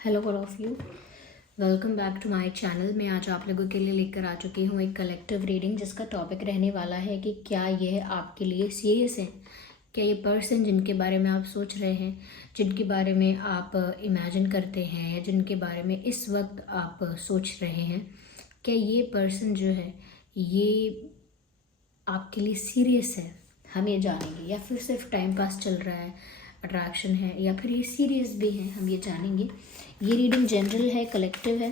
Hello all of you, welcome back to my channel. मैं आज आप लोगों के लिए लेकर आ चुकी हूँ एक कलेक्टिव रीडिंग जिसका टॉपिक रहने वाला है कि क्या यह आपके लिए सीरियस है। क्या ये पर्सन जिनके बारे में आप सोच रहे हैं, जिनके बारे में आप इमेजिन करते हैं या जिनके बारे में इस वक्त आप सोच रहे हैं, क्या ये पर्सन जो है ये आपके लिए सीरियस है, हम ये जानेंगे। या फिर सिर्फ टाइम पास चल रहा है, अट्रैक्शन है, या फिर ये सीरियस भी है, हम ये जानेंगे। ये रीडिंग जनरल है, कलेक्टिव है।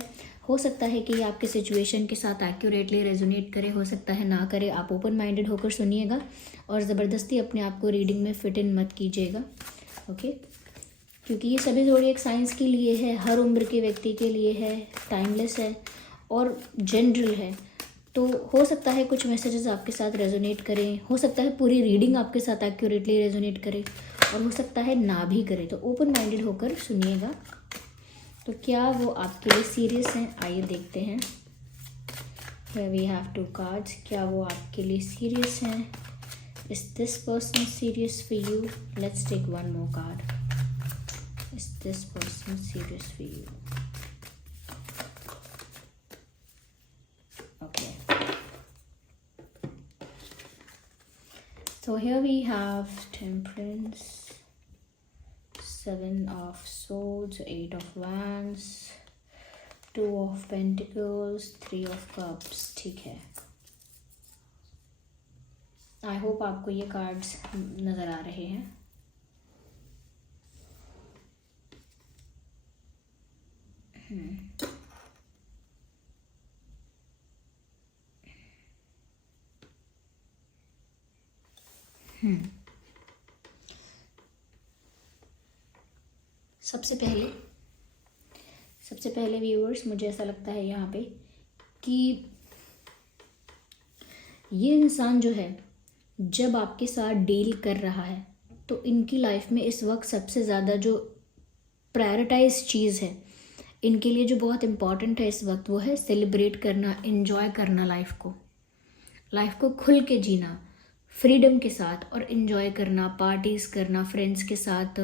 हो सकता है कि ये आपके सिचुएशन के साथ एक्यूरेटली रेजोनेट करे, हो सकता है ना करे। आप ओपन माइंडेड होकर सुनिएगा और ज़बरदस्ती अपने आप को रीडिंग में फिट इन मत कीजिएगा, ओके। क्योंकि ये सभी ज़ोडिएक साइंस के लिए है, हर उम्र के व्यक्ति के लिए है, टाइमलेस है और जनरल है। तो हो सकता है कुछ मैसेजेस आपके साथ रेजोनेट करें, हो सकता है पूरी रीडिंग आपके साथ एक्यूरेटली रेजोनेट करे और हो सकता है ना भी करे। तो ओपन माइंडेड होकर सुनिएगा। तो क्या वो आपके लिए सीरियस हैं, आइए देखते हैं। Here we have two cards। क्या वो आपके लिए सीरियस हैं? Is this person serious for you? Let's take one more card। Is this person serious for you? Okay, so here we have Temperance, Seven of Swords, Eight of Wands, Two of Pentacles, Three of Cups। ठीक है, I hope आपको ये cards नज़र आ रहे हैं। सबसे पहले viewers, मुझे ऐसा लगता है यहाँ पे कि ये इंसान जो है जब आपके साथ डील कर रहा है तो इनकी लाइफ में इस वक्त सबसे ज़्यादा जो प्रायोरिटाइज चीज़ है इनके लिए, जो बहुत इम्पॉर्टेंट है इस वक्त, वो है सेलिब्रेट करना, एंजॉय करना लाइफ को खुल के जीना, फ्रीडम के साथ और एंजॉय करना, पार्टीज़ करना, फ्रेंड्स के साथ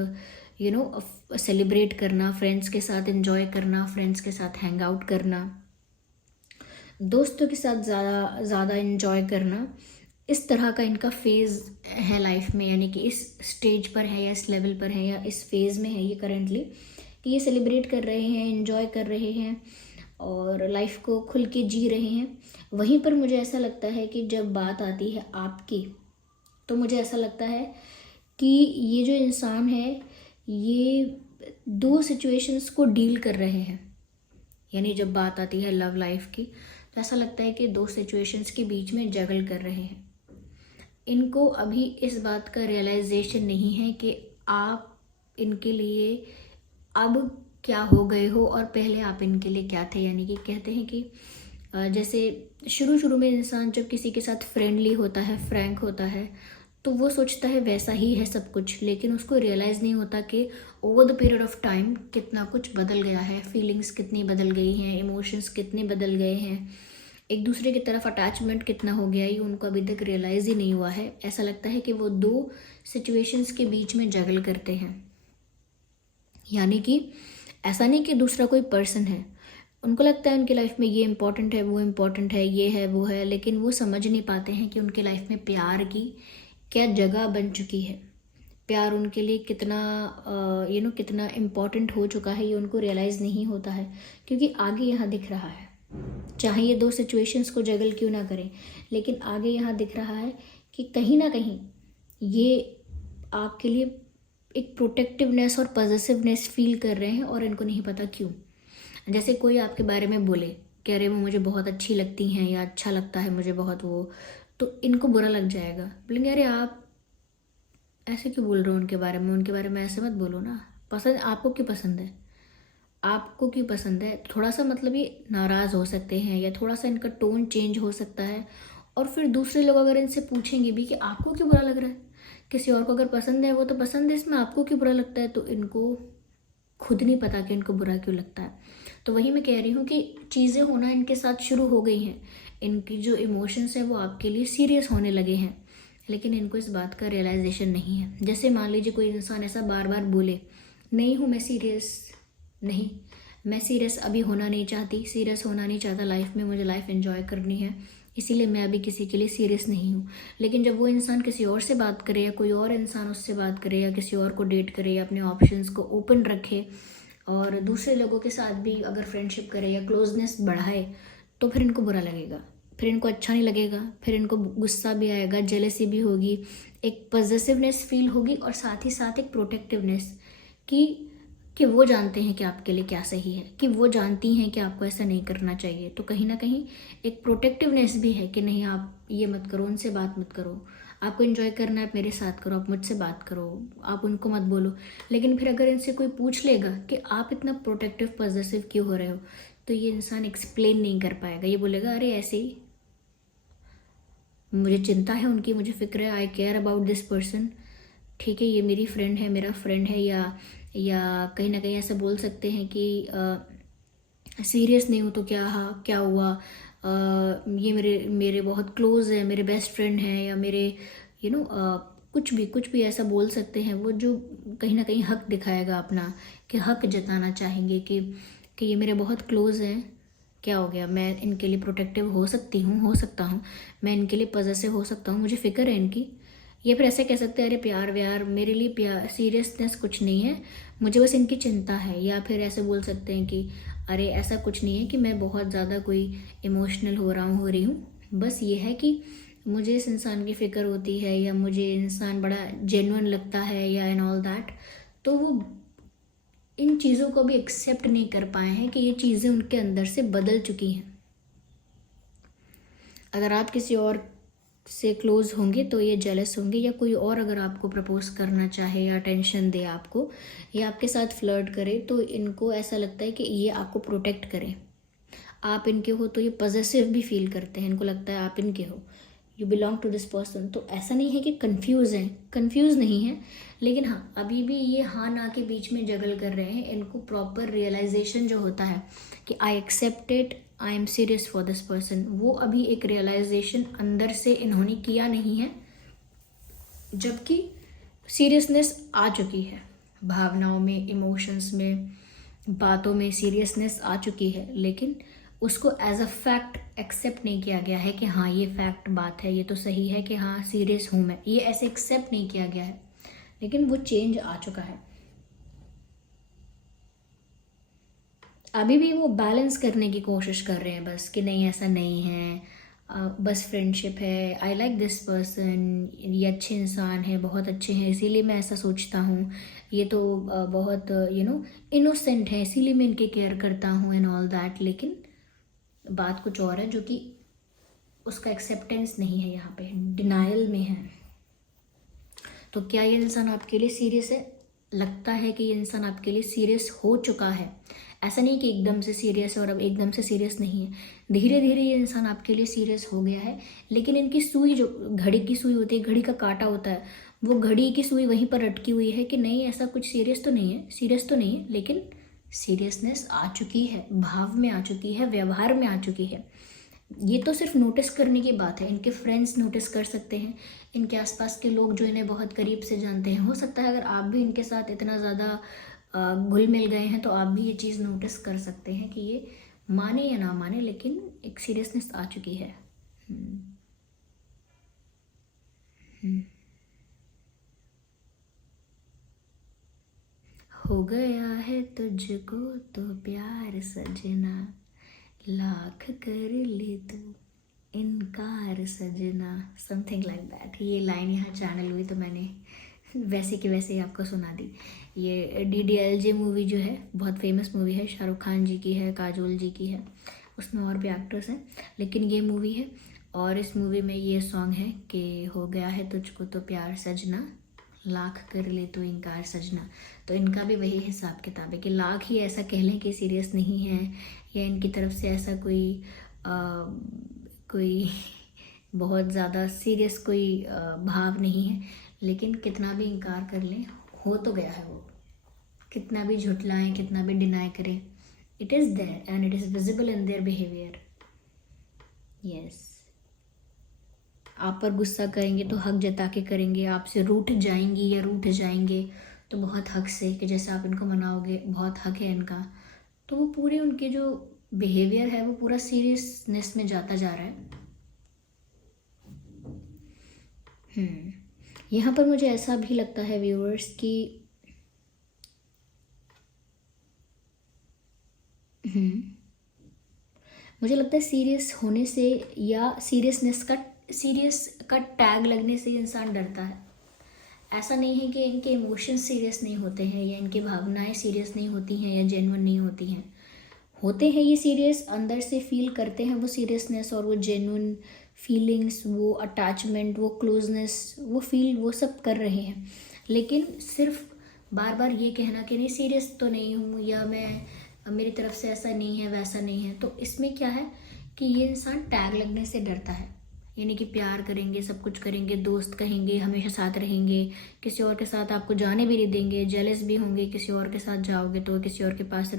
सेलिब्रेट करना, फ्रेंड्स के साथ एंजॉय करना, फ्रेंड्स के साथ हैंग आउट करना, दोस्तों के साथ ज़्यादा एंजॉय करना। इस तरह का इनका फेज़ है लाइफ में, यानी कि इस स्टेज पर है या इस लेवल पर है या इस फेज़ में है ये करंटली, कि ये सेलिब्रेट कर रहे हैं, एंजॉय कर रहे हैं और लाइफ को खुल के जी रहे हैं। वहीं पर मुझे ऐसा लगता है कि जब बात आती है आपकी, तो मुझे ऐसा लगता है कि ये जो इंसान है ये दो सिचुएशंस को डील कर रहे हैं। यानी जब बात आती है लव लाइफ की, तो ऐसा लगता है कि दो सिचुएशंस के बीच में जगल कर रहे हैं। इनको अभी इस बात का रियलाइजेशन नहीं है कि आप इनके लिए अब क्या हो गए हो और पहले आप इनके लिए क्या थे। यानी कि कहते हैं कि जैसे शुरू में इंसान जब किसी के साथ फ्रेंडली होता है, फ्रैंक होता है, तो वो सोचता है वैसा ही है सब कुछ, लेकिन उसको रियलाइज़ नहीं होता कि over the period of time कितना कुछ बदल गया है, फीलिंग्स कितनी बदल गई हैं, इमोशंस कितने बदल गए हैं, एक दूसरे की तरफ अटैचमेंट कितना हो गया, ये उनको अभी तक रियलाइज़ ही नहीं हुआ है। ऐसा लगता है कि वो दो सिचुएशंस के बीच में जगल करते हैं। यानी कि ऐसा नहीं कि दूसरा कोई पर्सन है, उनको लगता है उनकी लाइफ में ये इम्पोर्टेंट है, वो इम्पोर्टेंट है, ये है, वो है, लेकिन वो समझ नहीं पाते हैं कि उनके लाइफ में प्यार की क्या जगह बन चुकी है, प्यार उनके लिए कितना कितना इम्पोर्टेंट हो चुका है, ये उनको रियलाइज़ नहीं होता है। क्योंकि आगे यहाँ दिख रहा है, चाहे ये दो सिचुएशंस को जगल क्यों ना करें, लेकिन आगे यहाँ दिख रहा है कि कहीं ना कहीं ये आपके लिए एक प्रोटेक्टिवनेस और पॉजिटिवनेस फील कर रहे हैं और इनको नहीं पता क्यों। जैसे कोई आपके बारे में बोले कि अरे वो मुझे बहुत अच्छी लगती हैं या अच्छा लगता है मुझे बहुत वो, तो इनको बुरा लग जाएगा, बोलेंगे अरे आप ऐसे क्यों बोल रहे हो उनके बारे में ऐसे मत बोलो ना, पसंद आपको क्यों पसंद है, आपको क्यों पसंद है। थोड़ा सा मतलब ये नाराज़ हो सकते हैं या थोड़ा सा इनका टोन चेंज हो सकता है। और फिर दूसरे लोग अगर इनसे पूछेंगे भी कि आपको क्यों बुरा लग रहा है, किसी और को अगर पसंद है वो तो पसंद है, इसमें आपको क्यों बुरा लगता है, तो इनको खुद नहीं पता कि इनको बुरा क्यों लगता है। तो वही मैं कह रही हूँ कि चीज़ें होना इनके साथ शुरू हो गई हैं, इनकी जो इमोशंस हैं वो आपके लिए सीरियस होने लगे हैं, लेकिन इनको इस बात का रियलाइजेशन नहीं है। जैसे मान लीजिए कोई इंसान ऐसा बार बार बोले नहीं हूँ मैं सीरियस, नहीं, मैं सीरियस अभी होना नहीं चाहती, सीरियस होना नहीं चाहता लाइफ में, मुझे लाइफ एंजॉय करनी है, इसीलिए मैं अभी किसी के लिए सीरियस नहीं हूँ। लेकिन जब वो इंसान किसी और से बात करे या कोई और इंसान उससे बात करे या किसी और को डेट करे या अपने ऑप्शंस को ओपन रखे और दूसरे लोगों के साथ भी अगर फ्रेंडशिप करे या क्लोजनेस बढ़ाए, तो फिर इनको बुरा लगेगा, फिर इनको अच्छा नहीं लगेगा, फिर इनको गुस्सा भी आएगा, जेलेसी भी होगी, एक पॉजिटिवनेस फील होगी और साथ ही साथ एक प्रोटेक्टिवनेस कि वो जानते हैं कि आपके लिए क्या सही है, कि वो जानती हैं कि आपको ऐसा नहीं करना चाहिए। तो कहीं ना कहीं एक प्रोटेक्टिवनेस भी है कि नहीं, आप ये मत करो, उनसे बात मत करो, आपको एंजॉय करना है आप मेरे साथ करो, आप मुझसे बात करो, आप उनको मत बोलो। लेकिन फिर अगर इनसे कोई पूछ लेगा कि आप इतना प्रोटेक्टिव पॉजिटिव क्यों हो रहे हो, तो ये इंसान एक्सप्लेन नहीं कर पाएगा, ये बोलेगा अरे ऐसे ही, मुझे चिंता है उनकी, मुझे फिक्र है, आई केयर अबाउट दिस पर्सन, ठीक है, ये मेरी फ्रेंड है, मेरा फ्रेंड है। या कहीं ना कहीं ऐसा बोल सकते हैं कि सीरियस नहीं हूँ तो क्या, हाँ क्या हुआ, ये मेरे मेरे बहुत क्लोज है, मेरे बेस्ट फ्रेंड हैं, या मेरे कुछ भी ऐसा बोल सकते हैं वो, जो कहीं ना कहीं हक दिखाएगा अपना, कि हक जताना चाहेंगे कि ये मेरे बहुत क्लोज हैं, क्या हो गया, मैं इनके लिए प्रोटेक्टिव हो सकती हूँ, हो सकता हूँ, मैं इनके लिए पॉजिटिव हो सकता हूँ, मुझे फिक्र है इनकी। या फिर ऐसे कह सकते हैं अरे प्यार व्यार मेरे लिए, प्यार सीरियसनेस कुछ नहीं है, मुझे बस इनकी चिंता है। या फिर ऐसे बोल सकते हैं कि अरे ऐसा कुछ नहीं है कि मैं बहुत ज़्यादा कोई इमोशनल हो रहा हूँ, हो रही हूँ, बस ये है कि मुझे इस इंसान की फ़िक्र होती है, या मुझे इंसान बड़ा जेन्युइन लगता है, या एंड ऑल दैट। तो वो इन चीज़ों को भी एक्सेप्ट नहीं कर पाए हैं कि ये चीज़ें उनके अंदर से बदल चुकी हैं। अगर आप किसी और से क्लोज होंगे तो ये जेलस होंगे, या कोई और अगर आपको प्रपोज करना चाहे या अटेंशन दे आपको, या आपके साथ फ्लर्ट करे, तो इनको ऐसा लगता है कि ये आपको प्रोटेक्ट करें, आप इनके हो, तो ये पॉजिटिव भी फील करते हैं, इनको लगता है आप इनके हो, you belong to this person. तो ऐसा नहीं है कि कंफ्यूज हैं, कंफ्यूज नहीं है, लेकिन हाँ अभी भी ये हाँ ना के बीच में जगल कर रहे हैं। इनको प्रॉपर रियलाइजेशन जो होता है कि I accept it, I am serious for this person, वो अभी एक रियलाइजेशन अंदर से इन्होंने किया नहीं है, जबकि सीरियसनेस आ चुकी है, भावनाओं में, इमोशंस में, बातों में सीरियसनेस आ चुकी है, लेकिन उसको एज अ फैक्ट एक्सेप्ट नहीं किया गया है कि हाँ ये फैक्ट बात है, ये तो सही है कि हाँ सीरियस हूँ मैं, ये ऐसे एक्सेप्ट नहीं किया गया है, लेकिन वो चेंज आ चुका है। अभी भी वो बैलेंस करने की कोशिश कर रहे हैं बस, कि नहीं ऐसा नहीं है, बस फ्रेंडशिप है, आई लाइक दिस पर्सन, ये अच्छे इंसान है, बहुत अच्छे हैं, इसीलिए मैं ऐसा सोचता हूँ, ये तो बहुत इनोसेंट है, इसीलिए मैं इनके केयर करता हूँ एंड ऑल दैट। लेकिन बात कुछ और है, जो कि उसका एक्सेप्टेंस नहीं है, यहाँ पे डिनायल में है। तो क्या ये इंसान आपके लिए सीरियस है? लगता है कि ये इंसान आपके लिए सीरियस हो चुका है, ऐसा नहीं कि एकदम से सीरियस है और अब एकदम से सीरियस नहीं है, धीरे धीरे ये इंसान आपके लिए सीरियस हो गया है। लेकिन इनकी सुई, जो घड़ी की सुई होती है, घड़ी का कांटा होता है, वो घड़ी की सुई वहीं पर अटकी हुई है कि नहीं ऐसा कुछ सीरियस तो नहीं है, सीरियस तो नहीं है, लेकिन सीरियसनेस आ चुकी है, भाव में आ चुकी है, व्यवहार में आ चुकी है। ये तो सिर्फ नोटिस करने की बात है, इनके फ्रेंड्स नोटिस कर सकते हैं, इनके आसपास के लोग जो इन्हें बहुत करीब से जानते हैं, हो सकता है अगर आप भी इनके साथ इतना ज़्यादा घुल मिल गए हैं तो आप भी ये चीज़ नोटिस कर सकते हैं कि ये माने या ना माने, लेकिन एक सीरियसनेस आ चुकी है। हम्म, हम्म। हो गया है तुझको तो प्यार सजना, लाख कर ले तू इनकार सजना, समथिंग लाइक दैट। ये लाइन यहाँ चैनल हुई तो मैंने वैसे कि वैसे ही आपको सुना दी। ये DDLJ मूवी जो है, बहुत फेमस मूवी है, शाहरुख खान जी की है, काजोल जी की है, उसमें और भी एक्टर्स हैं, लेकिन ये मूवी है, और इस मूवी में ये सॉन्ग है कि हो गया है तुझको तो प्यार सजना, लाख कर ले तो इनकार सजना। तो इनका भी वही हिसाब किताब है कि लाख ही ऐसा कह लें कि सीरियस नहीं है, या इनकी तरफ से ऐसा कोई बहुत ज़्यादा सीरियस कोई भाव नहीं है, लेकिन कितना भी इनकार कर लें, हो तो गया है वो, कितना भी झुठलाएं, कितना भी डिनाई करें, it is there and it is visible in their behaviour. Yes, आप पर गुस्सा करेंगे तो हक जता के करेंगे, आपसे रूठ जाएंगी या रूठ जाएंगे तो बहुत हक से कि जैसे आप इनको मनाओगे बहुत हक है इनका, तो वो पूरे उनके जो बिहेवियर है वो पूरा सीरियसनेस में जाता जा रहा है। यहाँ पर मुझे ऐसा भी लगता है व्यूअर्स कि मुझे लगता है सीरियस होने से या सीरियस का टैग लगने से इंसान डरता है। ऐसा नहीं है कि इनके इमोशंस सीरियस नहीं होते हैं या इनकी भावनाएं सीरियस नहीं होती हैं या जेन्युइन नहीं होती हैं, होते हैं ये सीरियस, अंदर से फील करते हैं वो सीरियसनेस और वो जेन्युइन फीलिंग्स, वो अटैचमेंट, वो क्लोजनेस, वो फील, वो सब कर रहे हैं। लेकिन सिर्फ बार बार ये कहना कि नहीं सीरियस तो नहीं हूँ या मैं मेरी तरफ से ऐसा नहीं है वैसा नहीं है, तो इसमें क्या है कि ये इंसान टैग लगने से डरता है। यानी कि प्यार करेंगे, सब कुछ करेंगे, दोस्त कहेंगे, हमेशा साथ रहेंगे, किसी और के साथ आपको जाने भी नहीं देंगे, जेलस भी होंगे किसी और के साथ जाओगे तो, किसी और के पास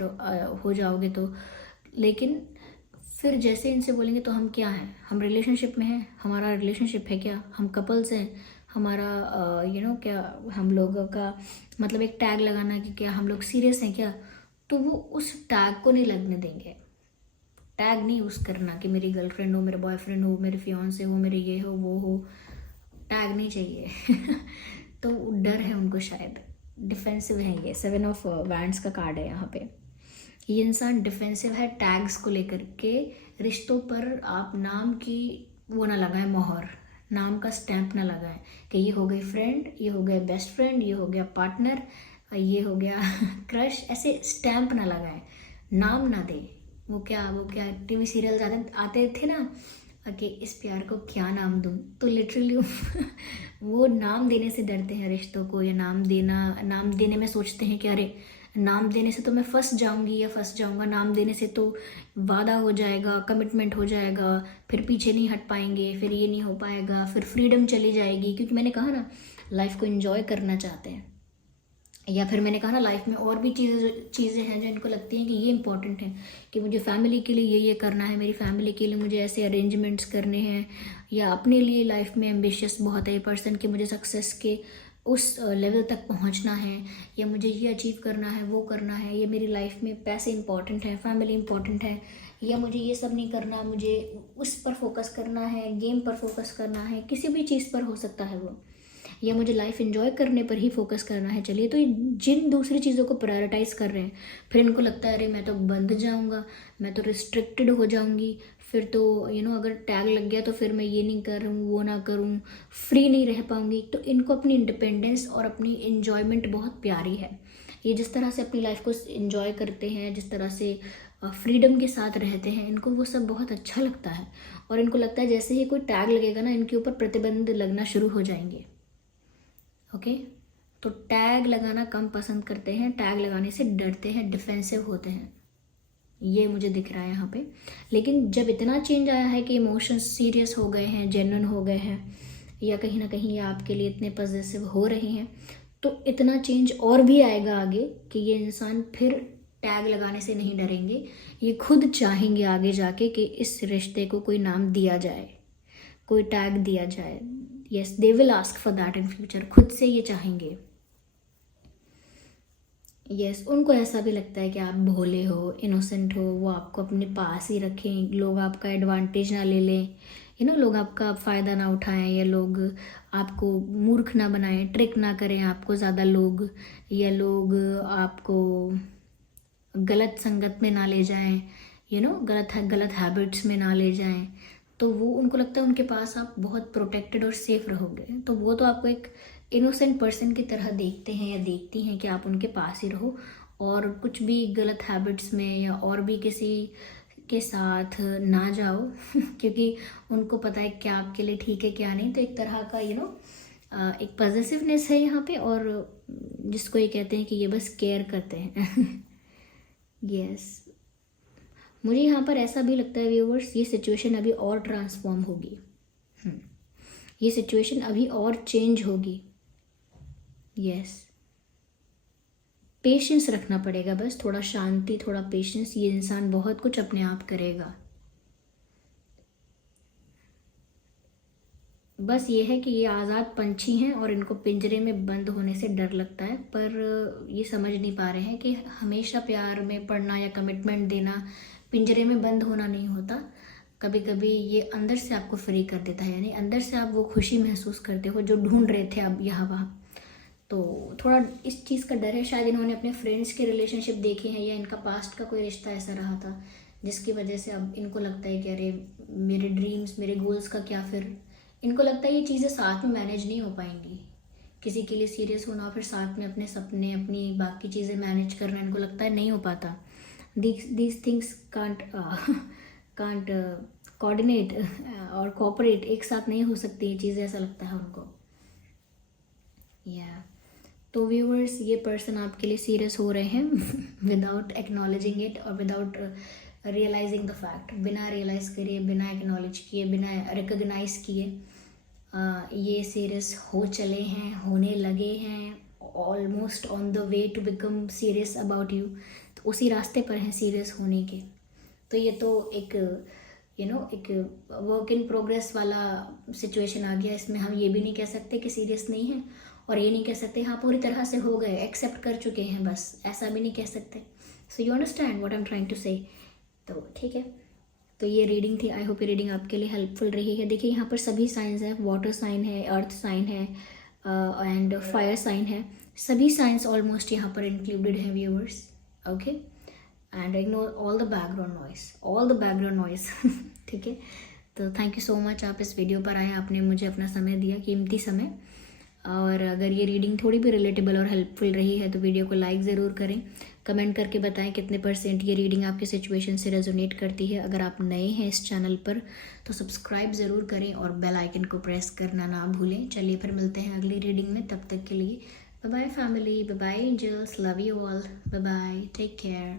हो जाओगे तो। लेकिन फिर जैसे इनसे बोलेंगे तो हम क्या हैं, हम रिलेशनशिप में हैं, हमारा रिलेशनशिप है क्या, हम कपल्स हैं, हमारा क्या हम लोगों का मतलब एक टैग लगाना कि क्या हम लोग सीरियस हैं क्या, तो वो उस टैग को नहीं लगने देंगे। टैग नहीं यूज़ करना कि मेरी गर्लफ्रेंड हो, मेरे बॉयफ्रेंड हो, मेरे फियांसे हो, मेरे ये हो वो हो, टैग नहीं चाहिए। तो डर है उनको शायद, डिफेंसिव है ये। 7 ऑफ वैंड्स का कार्ड है यहाँ पे। ये इंसान डिफेंसिव है टैग्स को लेकर के। रिश्तों पर आप नाम की वो ना लगाएं, मोहर, नाम का स्टैंप ना लगाएं कि ये हो गई फ्रेंड, ये हो गया बेस्ट फ्रेंड, ये हो गया पार्टनर, ये हो गया क्रश, ऐसे स्टैंप ना लगाएं, नाम ना दें। वो क्या टीवी सीरियल आते थे ना कि इस प्यार को क्या नाम दूँ, तो लिटरली वो नाम देने से डरते हैं रिश्तों को, या नाम देने में सोचते हैं कि अरे नाम देने से तो मैं फंस जाऊंगी या फंस जाऊंगा, नाम देने से तो वादा हो जाएगा, कमिटमेंट हो जाएगा, फिर पीछे नहीं हट पाएंगे, फिर ये नहीं हो पाएगा, फिर फ्रीडम चली जाएगी। क्योंकि मैंने कहा ना लाइफ को एंजॉय करना चाहते हैं, या फिर मैंने कहा ना लाइफ में और भी चीज़ें हैं जो इनको लगती हैं कि ये इंपॉर्टेंट है, कि मुझे फैमिली के लिए ये करना है, मेरी फैमिली के लिए मुझे ऐसे अरेंजमेंट्स करने हैं, या अपने लिए लाइफ में एम्बिशियस बहुत है ये पर्सन कि मुझे सक्सेस के उस लेवल तक पहुंचना है, या मुझे ये अचीव करना है, वो करना है, ये मेरी लाइफ में पैसे इंपॉर्टेंट है, फैमिली इंपॉर्टेंट है, या मुझे ये सब नहीं करना, मुझे उस पर फोकस करना है, गेम पर फोकस करना है, किसी भी चीज़ पर हो सकता है वो, या मुझे लाइफ एंजॉय करने पर ही फोकस करना है। चलिए, तो ये जिन दूसरी चीज़ों को प्रायोरिटाइज कर रहे हैं, फिर इनको लगता है अरे मैं तो बंध जाऊंगा, मैं तो रिस्ट्रिक्टेड हो जाऊंगी, फिर तो अगर टैग लग गया तो फिर मैं ये नहीं करूँ, वो ना करूँ, फ्री नहीं रह पाऊंगी। तो इनको अपनी इंडिपेंडेंस और अपनी इन्जॉयमेंट बहुत प्यारी है। ये जिस तरह से अपनी लाइफ को इन्जॉय करते हैं, जिस तरह से फ्रीडम के साथ रहते हैं, इनको वो सब बहुत अच्छा लगता है। और इनको लगता है जैसे ही कोई टैग लगेगा ना, इनके ऊपर प्रतिबंध लगना शुरू हो जाएंगे। ओके, तो टैग लगाना कम पसंद करते हैं, टैग लगाने से डरते हैं, डिफेंसिव होते हैं, ये मुझे दिख रहा है यहाँ पे। लेकिन जब इतना चेंज आया है कि इमोशंस सीरियस हो गए हैं, जेन्युइन हो गए हैं, या कहीं ना कहीं ये आपके लिए इतने पॉजिटिव हो रहे हैं, तो इतना चेंज और भी आएगा आगे कि ये इंसान फिर टैग लगाने से नहीं डरेंगे। ये खुद चाहेंगे आगे जाके कि इस रिश्ते को कोई नाम दिया जाए, कोई टैग दिया जाए। Yes, they will ask for that in future, खुद से ये चाहेंगे। यस, उनको ऐसा भी लगता है कि आप भोले हो, इनोसेंट हो, वो आपको अपने पास ही रखें, लोग आपका एडवांटेज ना ले लें, लोग आपका फ़ायदा ना उठाएं, या लोग आपको मूर्ख ना बनाएं, ट्रिक ना करें आपको ज़्यादा लोग, या लोग आपको गलत संगत में ना ले जाएं, गलत हैबिट्स में ना ले जाएं। तो वो उनको लगता है उनके पास आप बहुत प्रोटेक्टेड और सेफ रहोगे, तो वो तो आपको एक इनोसेंट पर्सन की तरह देखते हैं या देखती हैं कि आप उनके पास ही रहो, और कुछ भी गलत हैबिट्स में या और भी किसी के साथ ना जाओ क्योंकि उनको पता है क्या आपके लिए ठीक है क्या नहीं। तो एक तरह का एक पॉजिटिवनेस है यहाँ पे, और जिसको ये कहते हैं कि ये बस केयर करते हैं। यस, मुझे यहाँ पर ऐसा भी लगता है व्यूअर्स, ये सिचुएशन अभी और ट्रांसफॉर्म होगी, ये सिचुएशन अभी और चेंज होगी। यस, पेशेंस रखना पड़ेगा, बस थोड़ा शांति, थोड़ा पेशेंस, ये इंसान बहुत कुछ अपने आप करेगा, बस ये है कि ये आज़ाद पंछी हैं और इनको पिंजरे में बंद होने से डर लगता है, पर ये समझ नहीं पा रहे हैं कि हमेशा प्यार में पड़ना या कमिटमेंट देना पिंजरे में बंद होना नहीं होता। कभी कभी ये अंदर से आपको फ्री कर देता है, यानी अंदर से आप वो खुशी महसूस करते हो जो ढूंढ रहे थे आप यहाँ वहाँ। तो थोड़ा इस चीज़ का डर है, शायद इन्होंने अपने फ्रेंड्स के रिलेशनशिप देखे हैं या इनका पास्ट का कोई रिश्ता ऐसा रहा था जिसकी वजह से अब इनको लगता है कि अरे मेरे ड्रीम्स मेरे गोल्स का क्या फिर। इनको लगता है ये चीज़ें साथ में मैनेज नहीं हो पाएंगी, किसी के लिए सीरियस होना और फिर साथ में अपने सपने अपनी बाकी चीज़ें मैनेज करना इनको लगता है नहीं हो पाता। दीज थिंग्स कांट कोऑर्डिनेट और कोऑपरेट, एक साथ नहीं हो सकती ये चीज़ें, ऐसा लगता है उनको। या तो व्यूअर्स, ये पर्सन आपके लिए सीरियस हो रहे हैं विदाउट एक्नॉलेजिंग इट और विदाउट रियलाइजिंग द फैक्ट। बिना रियलाइज़ करे, बिना एक्नॉलेज किए, बिना रिकग्नाइज किए ये सीरियस हो चले हैं, होने लगे हैं, almost on the way to become serious about you. तो उसी रास्ते पर हैं सीरियस होने के। तो ये तो एक एक वर्क इन प्रोग्रेस वाला सिचुएशन आ गया। इसमें हम ये भी नहीं कह सकते कि सीरियस नहीं है और ये नहीं कह सकते हाँ पूरी तरह से हो गए, एक्सेप्ट कर चुके हैं, बस ऐसा भी नहीं कह सकते। So you understand what I am trying to say. तो ठीक है, तो ये रीडिंग थी। आई होप ये रीडिंग आपके लिए हेल्पफुल रही है। देखिए यहाँ पर सभी साइंस हैं, वाटर साइन है, अर्थ साइन है एंड फायर साइन है। सभी साइंस ऑलमोस्ट यहाँ पर इंक्लूडेड है viewers. Okay, and ignore all the background noise ठीक है। तो थैंक यू सो मच, आप इस वीडियो पर आए, आपने मुझे अपना समय दिया, कीमती समय। और अगर ये रीडिंग थोड़ी भी रिलेटेबल और हेल्पफुल रही है तो वीडियो को लाइक ज़रूर करें, कमेंट करके बताएं कितने % ये रीडिंग आपके सिचुएशन से रेजोनेट करती है। अगर आप नए हैं इस चैनल पर तो सब्सक्राइब ज़रूर करें और बेल आइकन को प्रेस करना ना भूलें। चलिए फिर मिलते हैं अगली रीडिंग में, तब तक के लिए bye bye family, bye bye angels, love you all, bye bye, take care.